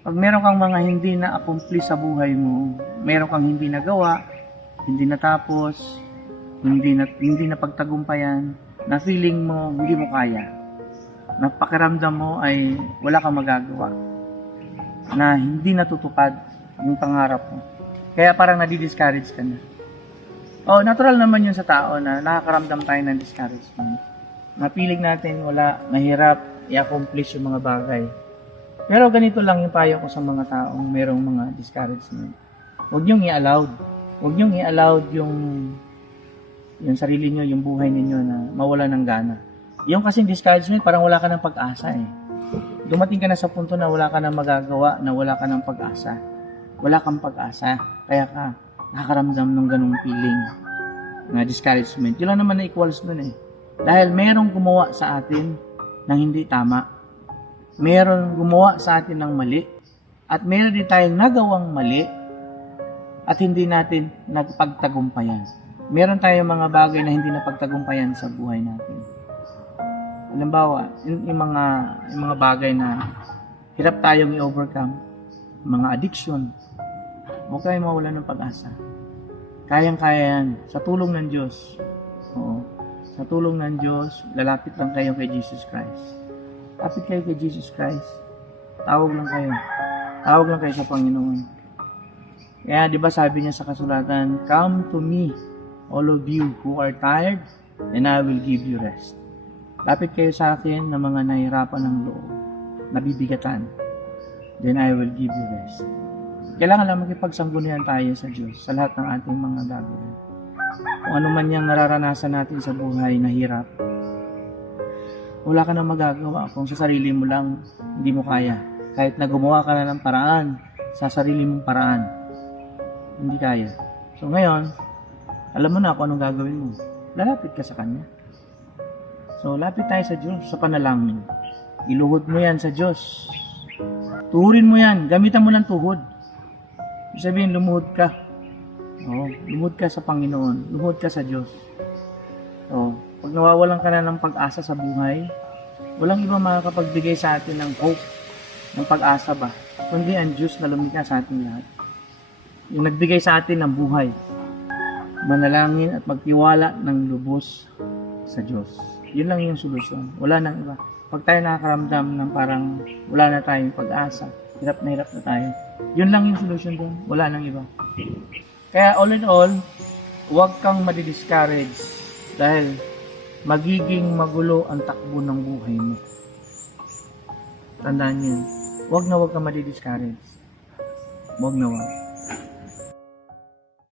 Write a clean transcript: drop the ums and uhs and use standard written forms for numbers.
Pag meron kang mga hindi na-accomplish sa buhay mo, meron kang hindi nagawa, hindi natapos, hindi na pagtagumpayan, na feeling mo hindi mo kaya, na pakiramdam mo ay wala kang magagawa, na hindi natutupad yung pangarap mo. Kaya parang nadi-discourage ka na. Oh, natural naman yun sa tao na nakakaramdam tayo ng discouragement. Napiling natin wala, mahirap i-accomplish yung mga bagay. Pero ganito lang yung payo ko sa mga taong merong mga discouragement. Huwag niyong i-allowed. Huwag niyong i-allowed yung sarili niyo, yung buhay ninyo na mawala ng gana. Yung kasing discouragement, parang wala ka ng pag-asa eh. Dumating ka na sa punto na wala ka ng magagawa, na wala ka ng pag-asa. Wala kang pag-asa. Kaya ka nakakaramdam ng ganung feeling na discouragement. Yun lang naman na equals nun eh. Dahil merong gumawa sa atin ng hindi tama. Meron gumawa sa atin ng mali. At meron din tayong nagawang mali at hindi natin nagpagtagumpayan. Meron tayong mga bagay na hindi napagtagumpayan sa buhay natin. Halimbawa, yung mga bagay na hirap tayong i-overcome, mga addiction, huwag kayong mawalan ng pag-asa. Kayang-kaya yan. Sa tulong ng Diyos. Oo. Sa tulong ng Diyos, lalapit lang kayo kay Jesus Christ. Lapit kayo kay Jesus Christ. Tawag lang kayo. Tawag lang kayo sa Panginoon. Kaya, di ba sabi niya sa kasulatan, "Come to me, all of you who are tired, and I will give you rest." Lapit kayo sa akin na mga nahihirapan ng loob, nabibigatan. Then I will give you rest. Kailangan lang makipagsanggulihan tayo sa Diyos sa lahat ng ating mga gagawin. Kung ano man yung nararanasan natin sa buhay na hirap, wala ka nang magagawa kung sa sarili mo lang hindi mo kaya. Kahit na gumawa ka na ng paraan, sa sarili mong paraan, hindi kaya. So ngayon, alam mo na kung anong gagawin mo. Lalapit ka sa Kanya. So lapit tayo sa Diyos sa panalangin. Iluhod mo yan sa Diyos. Tuhurin mo yan. Gamitan mo ng tuhod. Ibig sabihin, lumuhod ka. Lumuhod ka sa Panginoon. Lumuhod ka sa Diyos. Pag nawawalan ka na ng pag-asa sa buhay, walang iba makakapagbigay sa atin ng hope, ng pag-asa ba, kundi ang Diyos na lumikha sa atin lahat. Yung nagbigay sa atin ng buhay. Manalangin at magtiwala ng lubos sa Diyos. Yun lang yung solusyon. Wala nang iba. Pag tayo nakakaramdam ng parang wala na tayong pag-asa, hirap na tayo, yun lang yung solusyon doon. Wala nang iba. Kaya all in all, huwag kang madi-discourage dahil magiging magulo ang takbo ng buhay mo. Tandaan niyo, huwag na huwag kang madi-discourage. Huwag na huwag.